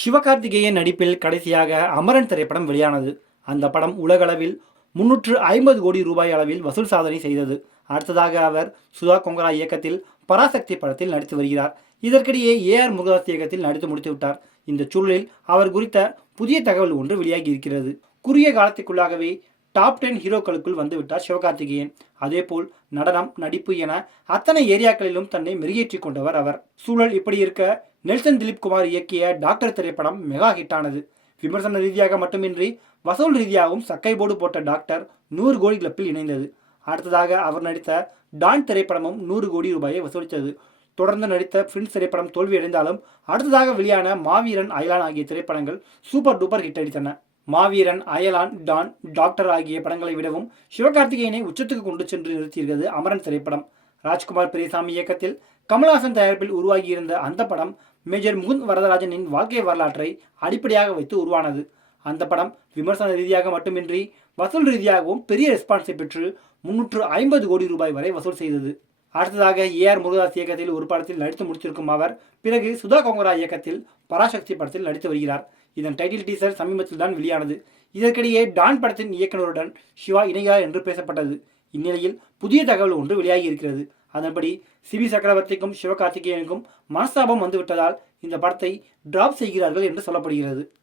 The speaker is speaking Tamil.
சிவகார்த்திகேயன் நடிப்பில் கடைசியாக அமரன் திரைப்படம் வெளியானது. அந்த படம் உலகளவில் முன்னூற்று ஐம்பது கோடி ரூபாய் அளவில் வசூல் சாதனை செய்தது. அடுத்ததாக அவர் சுதா கொங்கரா இயக்கத்தில் பராசக்தி படத்தில் நடித்து வருகிறார். இதற்கிடையே ஏஆர் முருகதாஸ் இயக்கத்தில் நடித்து முடித்துவிட்டார் இந்த சூழலில் அவர் குறித்த புதிய தகவல் ஒன்று வெளியாகி இருக்கிறது. குறுகிய காலத்திற்குள்ளாகவே டாப் டென் ஹீரோக்களுக்குள் வந்துவிட்டார் சிவகார்த்திகேயன். அதேபோல் நடனம் நடிப்பு என அத்தனை ஏரியாக்களிலும் தன்னை மெருகேற்றிக் கொண்டவர் அவர். சூழல் இப்படி இருக்க நெல்சன் திலீப் குமார் இயக்கிய டாக்டர் திரைப்படம் மெகா ஹிட்டானது. விமர்சன ரீதியாக மட்டுமின்றி வசூல் ரீதியாகவும் சக்கை போர்டு போட்ட டாக்டர் நூறு கோடி கிளப்பில் இணைந்தது. அடுத்ததாக அவர் நடித்த டான் திரைப்படமும் நூறு கோடி ரூபாயை வசூலித்தது. தொடர்ந்து நடித்த பிரின்ஸ் திரைப்படம் தோல்வியடைந்தாலும் அடுத்ததாக வெளியான மாவீரன் அயலான் ஆகிய திரைப்படங்கள் சூப்பர் டூப்பர் ஹிட் அடித்தன. மாவீரன் அயலான் டான் டாக்டர் ஆகிய படங்களை விடவும் சிவகார்த்திகேயனை உச்சத்துக்கு கொண்டு சென்று நிறுத்தியிருக்கிறது அமரன் திரைப்படம். ராஜ்குமார் பெரியசாமி இயக்கத்தில் கமல்ஹாசன் தயாரிப்பில் உருவாகியிருந்த அந்த படம் மேஜர் முகுந்த் வரதராஜனின் வாழ்க்கை வரலாற்றை அடிப்படையாக வைத்து உருவானது. அந்த படம் விமர்சன ரீதியாக மட்டுமின்றி வசூல் ரீதியாகவும் பெரிய ரெஸ்பான்ஸை பெற்று முன்னூற்று ஐம்பது கோடி ரூபாய் வரை வசூல் செய்தது. அடுத்ததாக ஏ ஆர் முருகதாஸ் இயக்கத்தில் ஒரு படத்தில் நடித்து முடித்திருக்கும் அவர் பிறகு சுதா கோங்கரா இயக்கத்தில் பராசக்தி படத்தில் நடித்து வருகிறார். இதன் டைட்டில் டீசர் சமீபத்தில் தான் வெளியானது. இதற்கிடையே டான் படத்தின் இயக்குனருடன் சிவா இணைகிறார் என்று பேசப்பட்டது. இந்நிலையில் புதிய தகவல் ஒன்று வெளியாகி இருக்கிறது. அதன்படி சிபி சக்கரவர்த்திக்கும் சிவகார்த்திகேயனுக்கும் மனஸ்தாபம் வந்துவிட்டதால் இந்த படத்தை டிராப் செய்கிறார்கள் என்று சொல்லப்படுகிறது.